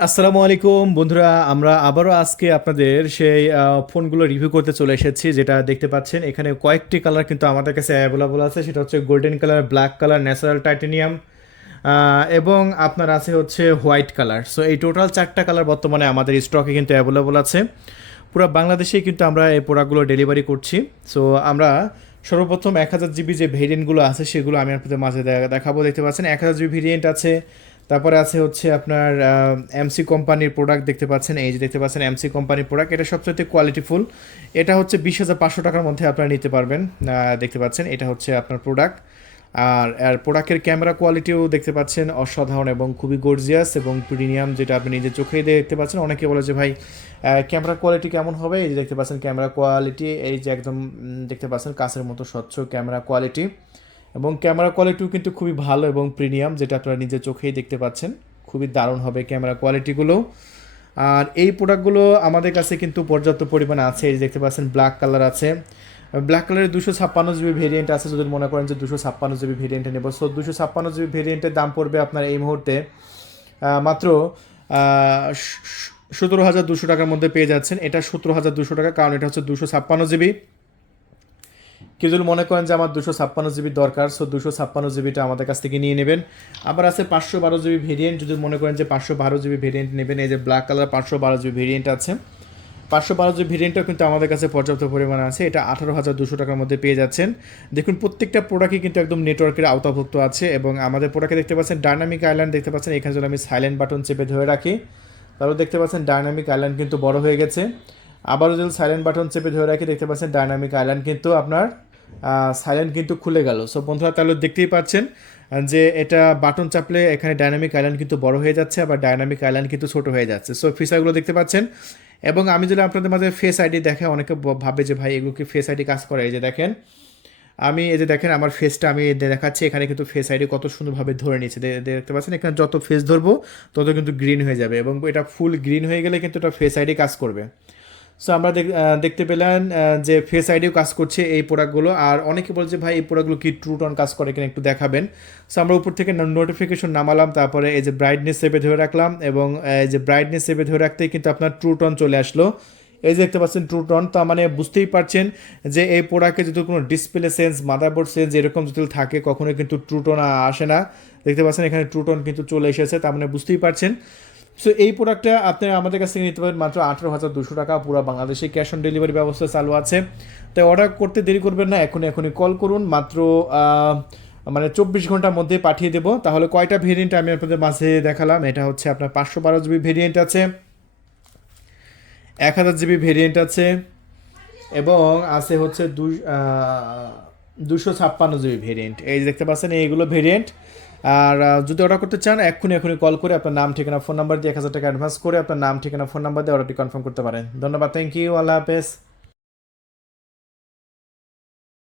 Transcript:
আসসালামু আলাইকুম বন্ধুরা, আমরা আবারও আজকে আপনাদের সেই ফোনগুলো রিভিউ করতে চলে এসেছি। যেটা দেখতে পাচ্ছেন এখানে কয়েকটি কালার কিন্তু আমাদের কাছে অ্যাভেলেবল আছে। সেটা হচ্ছে golden colour, black colour, natural titanium এবং আপনার আছে হচ্ছে হোয়াইট কালার। সো এই টোটাল চারটা কালার বর্তমানে আমাদের স্টকে কিন্তু অ্যাভেলেবল আছে। পুরো বাংলাদেশেই কিন্তু আমরা এই প্রোডাক্টগুলো ডেলিভারি করছি। সো আমরা সর্বপ্রথম 1000 জিবি যে ভেরিয়েন্টগুলো আছে সেগুলো আমি আপনাদের মাঝে দেখাবো। দেখতে পাচ্ছেন 1000 জিবি ভেরিয়েন্ট আছে। তারপরে আছে হচ্ছে আপনার এমসি কোম্পানির প্রোডাক্ট দেখতে পাচ্ছেন। এই যে দেখতে পাচ্ছেন এমসি কোম্পানির প্রোডাক্ট, এটা সবচেয়ে কোয়ালিটিফুল। এটা হচ্ছে 20,500 টাকার মধ্যে আপনারা নিতে পারবেন। দেখতে পাচ্ছেন এটা হচ্ছে আপনার প্রোডাক্ট। আর প্রোডাক্টের ক্যামেরা কোয়ালিটিও দেখতে পাচ্ছেন অসাধারণ এবং খুবই গর্জিয়াস এবং প্রিমিয়াম, যেটা আপনি নিজের চোখেই দেখতে পাচ্ছেন। অনেকে বলে যে ভাই ক্যামেরা কোয়ালিটি কেমন হবে। এই যে দেখতে পাচ্ছেন ক্যামেরা কোয়ালিটি, এই যে একদম দেখতে পাচ্ছেন কাঁচের মতো স্বচ্ছ ক্যামেরা কোয়ালিটি। এবং ক্যামেরা কোয়ালিটিও কিন্তু খুবই ভালো এবং প্রিমিয়াম, যেটা আপনারা নিজের চোখেই দেখতে পাচ্ছেন। খুবই দারুণ হবে ক্যামেরা কোয়ালিটিগুলো। আর এই প্রোডাক্টগুলো আমাদের কাছে কিন্তু পর্যাপ্ত পরিমাণে আছে। এই যে দেখতে পাচ্ছেন ব্ল্যাক কালার আছে। ব্ল্যাক কালারের 256 জিবি ভেরিয়েন্ট আছে। যদি মনে করেন যে 256 জিবি ভেরিয়েন্টে নেব, সো 256 জিবি ভেরিয়েন্টের দাম পড়বে আপনার এই মুহূর্তে মাত্র 17,200 টাকার মধ্যে পেয়ে যাচ্ছেন। এটা 17,200 টাকা, কারণ এটা হচ্ছে 256 জিবি। কেউ যদি মনে করেন যে আমার 256 জিবি দরকার, সো 256 জিবিটা আমাদের কাছ থেকে নিয়ে নেবেন। আবার আছে 512 জিবি ভেরিয়েন্ট। যদি মনে করেন যে 512 জিবি ভেরিয়েন্ট নেবেন, এই যে ব্ল্যাক কালার 512 জিবি ভেরিয়েন্ট আছে। 512 জিবি ভেরিয়েন্টটাও কিন্তু আমাদের কাছে পর্যাপ্ত পরিমাণে আছে। এটা 18,200 টাকার মধ্যে পেয়ে যাচ্ছেন। দেখুন প্রত্যেকটা প্রোডাক্টই কিন্তু একদম নেটওয়ার্কের আওতাভুক্ত আছে। এবং আমাদের প্রোডাক্টে দেখতে পাচ্ছেন ডায়নামিক আইল্যান্ড দেখতে পাচ্ছেন। এখানে যদি আমি সাইলেন্ট বাটন চেপে ধরে রাখি, তাহলে দেখতে পাচ্ছেন ডায়নামিক আইল্যান্ড কিন্তু বড় হয়ে গেছে। আবারও যদি সাইলেন্ট বাটন চেপে ধরে রাখি, দেখতে পাচ্ছেন ডায়নামিক আইল্যান্ড কিন্তু আপনার সাইলেন্ট কিন্তু খুলে গেল। সো বন্ধুরা তাহলে দেখতেই পাচ্ছেন যে এটা বাটন চাপলে এখানে ডায়নামিক আইল্যান্ড কিন্তু বড় হয়ে যাচ্ছে, আবার ডায়নামিক আইল্যান্ড কিন্তু ছোট হয়ে যাচ্ছে। সো ফিচারগুলো দেখতে পাচ্ছেন। এবং আমি যদি আপনাদের মাঝে ফেস আইডি দেখাই, অনেকে ভাবে যে ভাই এগুলো কি ফেস আইডি কাজ করে। এই যে দেখেন, আমি এই যে দেখেন আমার ফেসটা আমি দেখাচ্ছি। এখানে কিন্তু ফেস আইডি কত সুন্দরভাবে ধরে নিচ্ছে। দেখতে পাচ্ছেন এখানে যত ফেস ধরবো তত কিন্তু গ্রিন হয়ে যাবে, এবং এটা ফুল গ্রিন হয়ে গেলে কিন্তু এটা ফেস আইডি কাজ করবে। সো আমরা দেখতে পেলেন যে ফেস আইডিও কাজ করছে এই প্রোডাক্টগুলো। আর অনেকে বলছে ভাই এই প্রোডাক্টগুলো কি ট্রু টোন কাজ করে কিনা একটু দেখাবেন। সো আমরা উপর থেকে নোটিফিকেশন নামালাম, তারপরে এই যে ব্রাইটনেস সেভে ধরে রাখলাম, এবং এই যে ব্রাইটনেস সেভে ধরে রাখতেই কিন্তু আপনার ট্রু টোন চলে আসলো। এই যে দেখতে পাচ্ছেন ট্রু টোন, তার মানে বুঝতেই পারছেন যে এই প্রোডাক্টে যদি কোনো ডিসপ্লে সেন্স, মাদারবোর্ড সেন্স এরকম যদি থাকে, কখনোই কিন্তু ট্রু টোন আসে না। দেখতে পাচ্ছেন এখানে ট্রু টোন কিন্তু চলে এসেছে, তার মানে বুঝতেই পারছেন। সো এই প্রোডাক্টটা আপনারা আমাদের কাছ থেকে নিতে পারেন মাত্র 18,200 টাকা। পুরো বাংলাদেশে ক্যাশ অন ডেলিভারি ব্যবস্থা চালু আছে। তাই অর্ডার করতে দেরি করবেন না, এখনই কল করুন। মাত্র মানে 24 ঘন্টার মধ্যে পাঠিয়ে দেবো। তাহলে কয়টা ভেরিয়েন্ট আমি আপনাদের মাঝে দেখালাম। এটা হচ্ছে আপনার 512 জিবি ভেরিয়েন্ট আছে, 1000 জিবি ভেরিয়েন্ট আছে, এবং আছে হচ্ছে 256 জিবি ভেরিয়েন্ট। এই যে দেখতে পাচ্ছেন এইগুলো ভেরিয়েন্ট। আর যদি অর্ডার করতে চান এখনই কল করে আপনার নাম, ঠিকানা, ফোন নাম্বার দিয়ে 1,000 টাকা অ্যাডভান্স করে আপনার নাম, ঠিকানা, ফোন নাম্বার দিয়ে অর্ডারটি কনফার্ম করতে পারেন। ধন্যবাদ, থ্যাংক ইউ, আল্লাহ হাফেজ।